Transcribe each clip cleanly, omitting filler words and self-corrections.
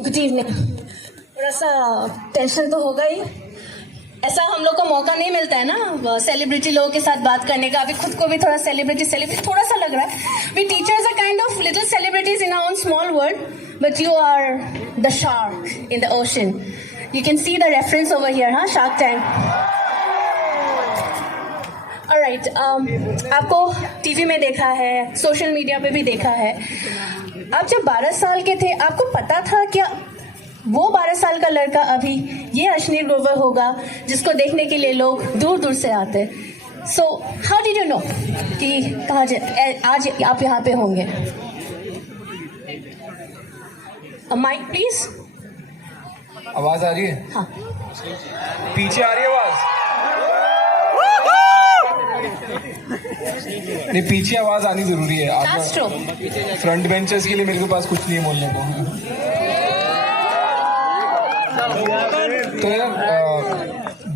Good evening. थोड़ा सा tension तो होगा ही, ऐसा हम लोग को मौका नहीं मिलता है ना सेलिब्रिटी लोगों के साथ बात करने का। अभी खुद को भी थोड़ा सेलिब्रिटी थोड़ा सा लग रहा है। We teachers are kind of little celebrities in our own small world, but you are the shark in the ocean. You can see the reference over here, हाँ, शार्क टैंक। ऑलराइट, आपको TV में देखा है, social media पे भी देखा है। आप जब 12 साल के थे, आपको पता था क्या वो 12 साल का लड़का अभी ये अश्नीर ग्रोवर होगा जिसको देखने के लिए लोग दूर दूर से आते? So how did you know कि आज आप यहाँ पे होंगे? Mic please. आवाज आ रही है? हाँ, पीछे आ रही है आवाज? नहीं, पीछे आवाज आनी जरूरी है। आप फ्रंट बेंचर्स के लिए मेरे के पास कुछ नहीं है बोलने को। तो यार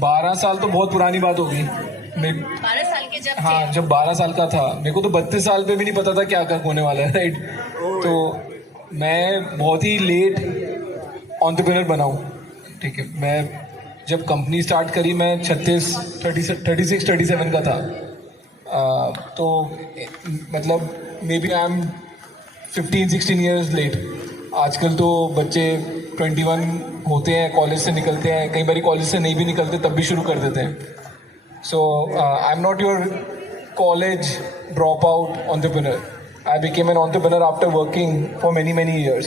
12 साल तो बहुत पुरानी बात होगी। 12 साल के जब हाँ, जब 12 साल का था, मेरे को तो 32 साल पे भी नहीं पता था क्या कर होने वाला है, राइट? तो मैं बहुत ही लेट एंटरप्रेन्योर बना हूँ, ठीक है। मैं जब कंपनी स्टार्ट करी मैं 36-37 का था। तो मतलब maybe I am 15-16 years late. आजकल तो बच्चे 21 होते हैं, कॉलेज से निकलते हैं, कई बार कॉलेज से नहीं भी निकलते तब भी शुरू कर देते हैं। So I am not your college drop out entrepreneur. I became an entrepreneur after working for many years।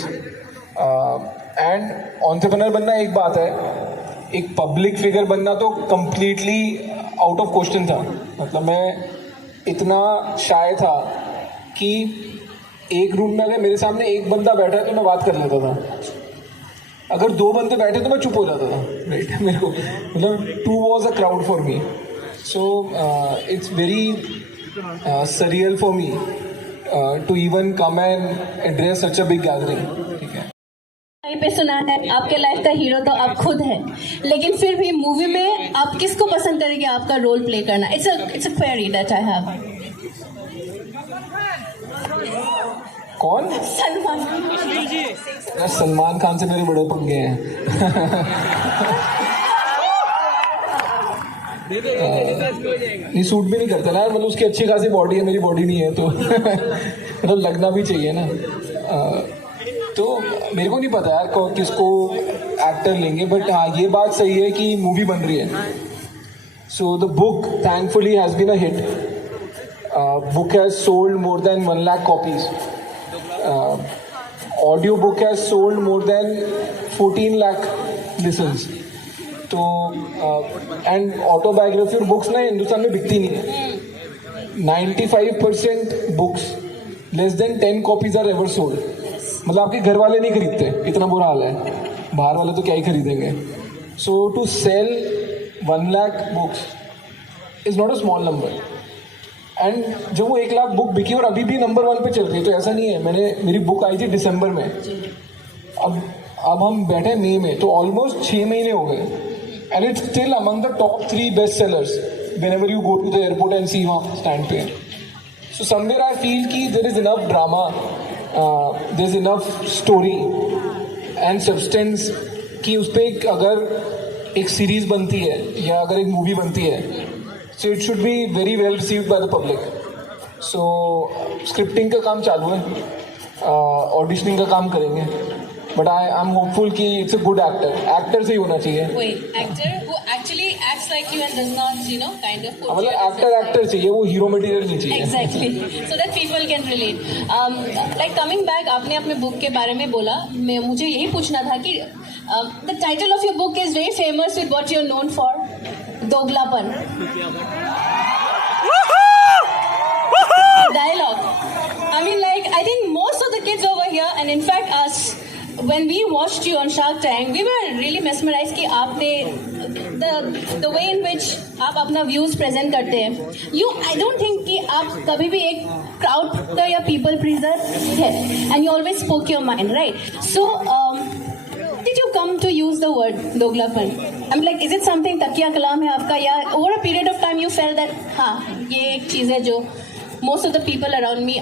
And entrepreneur बनना एक बात है, एक पब्लिक फिगर बनना तो कम्प्लीटली आउट ऑफ क्वेश्चन था। मतलब मैं इतना शाय था कि एक रूम में अगर मेरे सामने एक बंदा बैठा है तो मैं बात कर लेता था, अगर 2 बंदे बैठे तो मैं चुप हो जाता था, राइट? मेरे को मतलब 2 was a crowd for me. So it's very surreal for me to even come and address such a big gathering, ठीक है। पे सुना है आपके लाइफ का हीरो तो आप खुद हैं, लेकिन फिर भी मूवी में आप किसको पसंद करेंगे आपका रोल प्ले करना? It's a query that I have. कौन? सलमान। यार सलमान खान से मेरे बड़े पंगे हैं। नहीं, सूट भी नहीं करता ना, मतलब उसकी अच्छी खासी बॉडी है, मेरी बॉडी नहीं है, तो मतलब लगना भी चाहिए ना। तो मेरे को नहीं पता यार किसको एक्टर लेंगे, बट हाँ ये बात सही है कि मूवी बन रही है। So the book thankfully has been a hit. Book has sold more than 1 lakh copies. Audio book has sold more than 14 lakh listens. तो एंड ऑटोबायोग्राफी और बुक्स ना हिंदुस्तान में बिकती नहीं है। 95% books less than 10 copies are ever sold. मतलब आपके घर वाले नहीं खरीदते, इतना बुरा हाल है। बाहर वाले तो क्या ही खरीदेंगे। So to sell 1 lakh books is not a small number. And जब वो 1 लाख बुक बिकी और अभी भी नंबर 1 पे चल रही है, तो ऐसा नहीं है। मेरी बुक आई थी दिसंबर में, अब हम बैठे मई में, तो ऑलमोस्ट 6 महीने हो गए। And it's still among the top 3 best sellers whenever you go to the airport and see वहाँ स्टैंड पे। सो समवेयर आई फील कि there is enough drama, there is enough story and substance कि उस पर अगर एक series बनती है या अगर एक मूवी बनती है, so it should be very well received by the public. So scripting का काम चालू है, ऑडिशनिंग का काम करेंगे, बट आई एम होपफुल कि इट्स अ गुड एक्टर से ही होना चाहिए। कोई एक्टर वो actually acts like you and does not you know kind of, मतलब एक्टर चाहिए, वो हीरो मटेरियल नहीं चाहिए। Exactly, so that people can relate. Like coming back, आपने अपने बुक के बारे में बोला, मुझे यही पूछना था कि the title of your book is very famous with what you are known for, दोगलापन dialogue. I mean, like, I think most of the kids over here, and in fact us, when we watched you on Shark Tank, we were really mesmerized कि आपने the way in which आप अपना views present करते हैं, I don't think कि आप कभी भी एक crowd का या people pleaser है, and you always spoke your mind, right? So did you come to use the word दोगलापन? I'm like, is it something तकिया कलाम है आपका, या over a period of time you felt that हाँ ये एक चीज़ है जो most of the people around me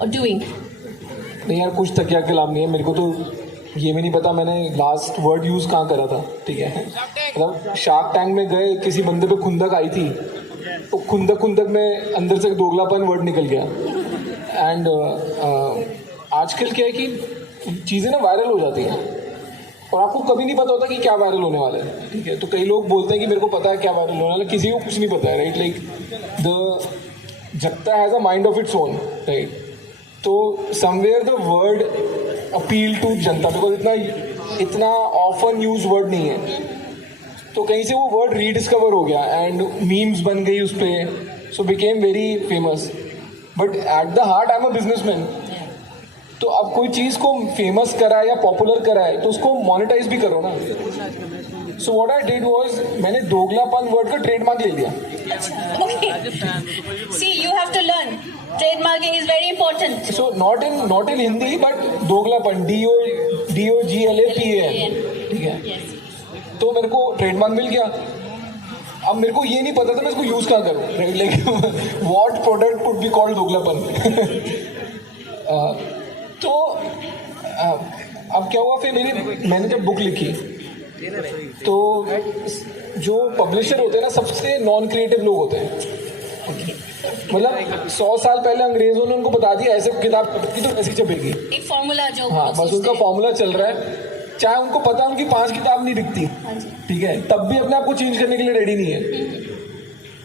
are doing? नहीं यार, कुछ तकिया कलाम नहीं है। मेरे को तो ये भी नहीं पता मैंने लास्ट वर्ड यूज़ कहाँ करा था, ठीक है। मतलब शार्क टैंक में गए, किसी बंदे पे खुंदक आई थी, तो खुंदक में अंदर से दोगलापन वर्ड निकल गया। एंड आजकल क्या है कि चीज़ें ना वायरल हो जाती हैं और आपको कभी नहीं पता होता कि क्या वायरल होने वाला है, ठीक है। तो कई लोग बोलते हैं कि मेरे को पता है क्या वायरल होने वाला है, किसी को कुछ नहीं पता है, राइट। लाइक द जगता has a mind of its own, right. तो somewhere the word appeal to जनता, बिकॉज इतना ऑफन यूज वर्ड नहीं है, तो कहीं से वो वर्ड रीडिस्कवर हो गया एंड मीम्स बन गई उस पर, so became very famous. But at the heart I am a businessman. तो अब कोई चीज़ को फेमस करा है या पॉपुलर करा है तो उसको मोनेटाइज भी करो ना। So what I did was, मैंने दोगलापन वर्ड का ट्रेडमार्क ले लिया। Okay. See, you have to learn. Trademarking is very important. So not in Hindi, but दोगलापन, DOGLAPAN, ठीक है। Yes. तो मेरे को ट्रेडमार्क मिल गया। अब मेरे को ये नहीं पता था मैं इसको यूज कहाँ करूँ, like what product could be called दोगलापन। तो अब क्या हुआ, फिर मैंने जब बुक लिखी तो जो पब्लिशर होते हैं ना, सबसे नॉन क्रिएटिव लोग होते हैं। मतलब 100 साल पहले अंग्रेजों ने उनको बता दिया ऐसे किताब की तो ऐसी छपेगी, एक फॉर्मूला जो हाँ, बस उनका फॉर्मूला चल रहा है। चाहे उनको पता है उनकी 5 किताब नहीं दिखती, ठीक है, तब भी अपने आप को चेंज करने के लिए रेडी नहीं है।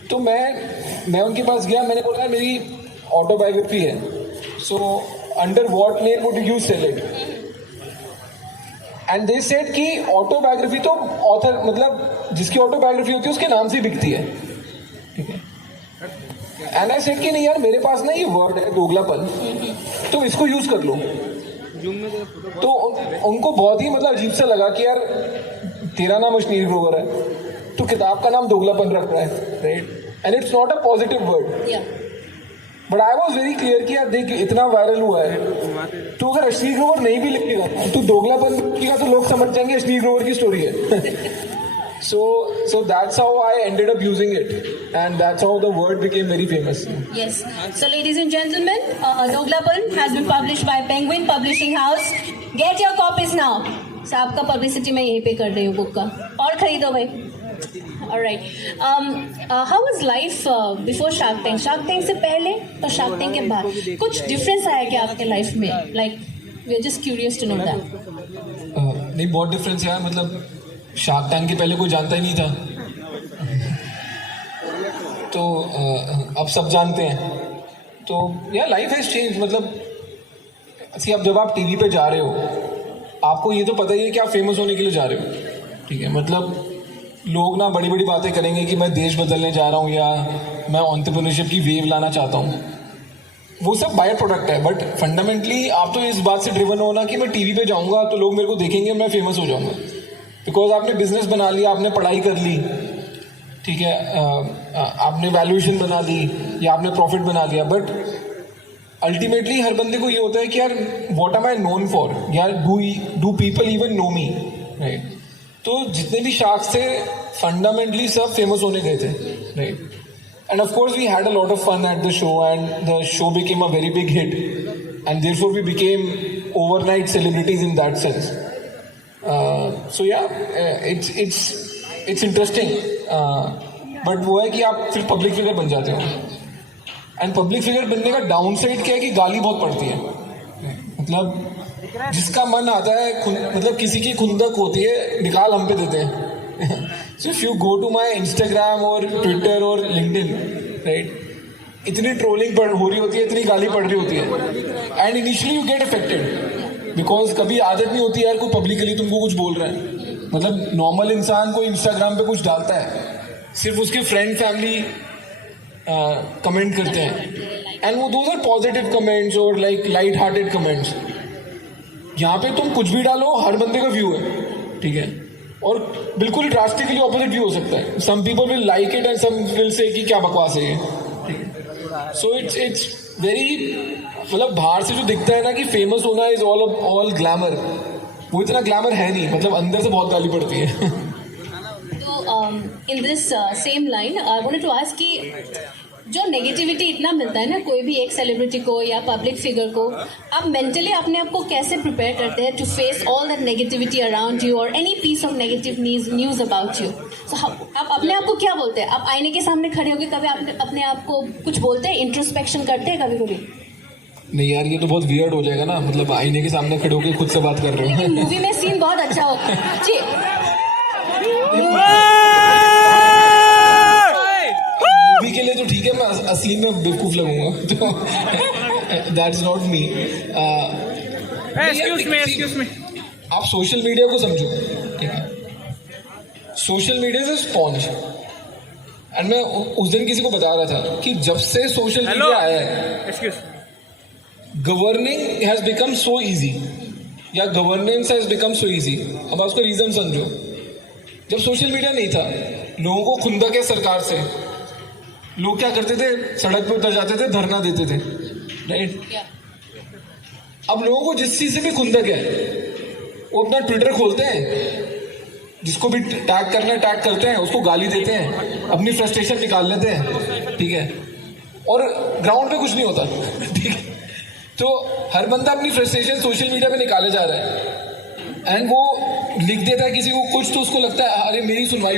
तो मैं उनके पास गया, मैंने बोला मेरी ऑटोबायोग्राफी है, so under what name would you sell it? And they said कि ऑटोबायोग्राफी तो ऑथर, मतलब जिसकी ऑटोबायोग्राफी होती है उसके नाम से ही बिकती है, ठीक है। एंड आई सेड कि नहीं यार, मेरे पास ना ये वर्ड है दोगलापन, तो इसको यूज कर लो। तो उनको बहुत ही मतलब अजीब सा लगा कि यार तेरा नाम अश्नीर ग्रोवर है, तो किताब का नाम दोगलापन रख रहा है, right. And it's not a positive word. But I was very clear कि यार देख, इतना वायरल हुआ है, तो अगर अश्नीर ग्रोवर नहीं भी लिखेगा तो दोगलापन लिखेगा तो लोग समझ जाएंगे अश्नीर ग्रोवर की स्टोरी है। So that's how I ended up using it, and that's how the word became very famous. Yes. So, ladies and gentlemen, Doglapan has been published by Penguin Publishing House. Get your copies now. So, आपका publicity मैं यहीं पे कर रही हूँ book का, और खरीदो भाई। Alright. How was life before Shark Tank? Shark Tank से पहले और Shark Tank के बाद कुछ डिफरेंस आया क्या आपके लाइफ में? Like, we are just curious to know that. नहीं, बहुत डिफरेंस है, मतलब शार्क टैंक के पहले कोई जानता ही नहीं था, तो अब सब जानते हैं। तो यार लाइफ हैज चेंज। मतलब अब जब आप टीवी पे जा रहे हो, आपको ये तो पता ही है कि आप फेमस होने के लिए जा रहे हो, ठीक है। मतलब लोग ना बड़ी बड़ी बातें करेंगे कि मैं देश बदलने जा रहा हूँ या मैं एंटरप्रेन्योरशिप की वेव लाना चाहता हूँ, वो सब बाय प्रोडक्ट है। बट फंडामेंटली आप तो इस बात से ड्रिवन हो ना कि मैं टीवी पे जाऊँगा तो लोग मेरे को देखेंगे, मैं फेमस हो जाऊँगा, बिकॉज आपने बिजनेस बना लिया, आपने पढ़ाई कर ली, ठीक है, आपने वैल्यूएशन बना ली या आपने प्रॉफिट बना लिया। बट अल्टीमेटली हर बंदे को ये होता है कि यार what am I known for, यार do people even know me, right. तो जितने भी शार्क्स थे फंडामेंटली सब फेमस होने गए थे, right. And of course we had a lot of fun at the show and the show became a very big hit and therefore we became overnight celebrities in that sense. So yeah, it's interesting, but वो है कि आप फिर public figure बन जाते हो, and public figure बनने का डाउन साइड क्या है कि गाली बहुत पड़ती है। मतलब जिसका मन आता है, मतलब किसी की खुंदक होती है, निकाल हम पे देते हैं। So if you go to my Instagram और ट्विटर और लिंक्डइन, राइट, इतनी ट्रोलिंग हो रही होती है, इतनी गाली पड़ रही होती है, and initially you get affected because कभी आदत नहीं होती यार कोई पब्लिकली तुमको कुछ बोल रहा है। मतलब नॉर्मल इंसान को इंस्टाग्राम पे कुछ डालता है, सिर्फ उसके फ्रेंड फैमिली कमेंट करते हैं, एंड वो दोज आर पॉजिटिव कमेंट्स और लाइक लाइट हार्टेड कमेंट्स। यहाँ पे तुम कुछ भी डालो, हर बंदे का व्यू है, ठीक है, और बिल्कुल ड्रास्टिकली ऑपोजिट व्यू हो सकता है। Some people will like it and some will say कि क्या बकवास है ये, ठीक है। सो इट्स वेरी, मतलब बाहर से जो दिखता है ना कि फेमस होना इज ऑल ग्लैमर, वो इतना ग्लैमर है नहीं। मतलब अंदर से बहुत गाली पड़ती है। In this same line I wanted to ask कि जो नेगेटिविटी इतना मिलता है ना कोई भी एक सेलिब्रिटी को या पब्लिक फिगर को, आप मेंटली अपने आप को कैसे प्रिपेयर करते हैं to face all that negativity around you और any piece of negative news about you? So आप अपने आप को क्या बोलते हैं? आप आईने के सामने खड़े होकर कभी आप अपने आप को कुछ बोलते हैं, इंट्रोस्पेक्शन करते हैं कभी कभी? नहीं यार, ये तो बहुत वियर्ड हो जाएगा ना, मतलब आईने के सामने खड़े होकर खुद से बात कर रहे हो। मूवी में सीन बहुत अच्छा होता है जी। मूवी के लिए तो ठीक है, मैं असली में बेवकूफ लगूंगा, तो that is not me. Excuse me आप सोशल मीडिया को समझो, ठीक है? Social media is a sponge. And मैं उस दिन किसी को बता रहा था कि जब से सोशल मीडिया आया है, governing has become so easy, या governance has become so easy. अब आप उसका रीजन समझो। जब सोशल मीडिया नहीं था, लोगों को खुंदक है सरकार से, लोग क्या करते थे, सड़क पे उतर जाते थे, धरना देते थे, राइट? अब लोगों को जिस चीज से भी खुंदक है, वो अपना ट्विटर खोलते हैं, जिसको भी टैग करना है टैग करते हैं, उसको गाली देते हैं, अपनी फ्रस्ट्रेशन निकाल लेते हैं, ठीक है? और ग्राउंड पे कुछ नहीं होता, ठीक है? तो हर बंदा अपनी फ्रस्ट्रेशन सोशल मीडिया पे निकाले जा रहा है, एंड वो लिख देता है किसी को कुछ, तो उसको लगता है अरे मेरी सुनवाई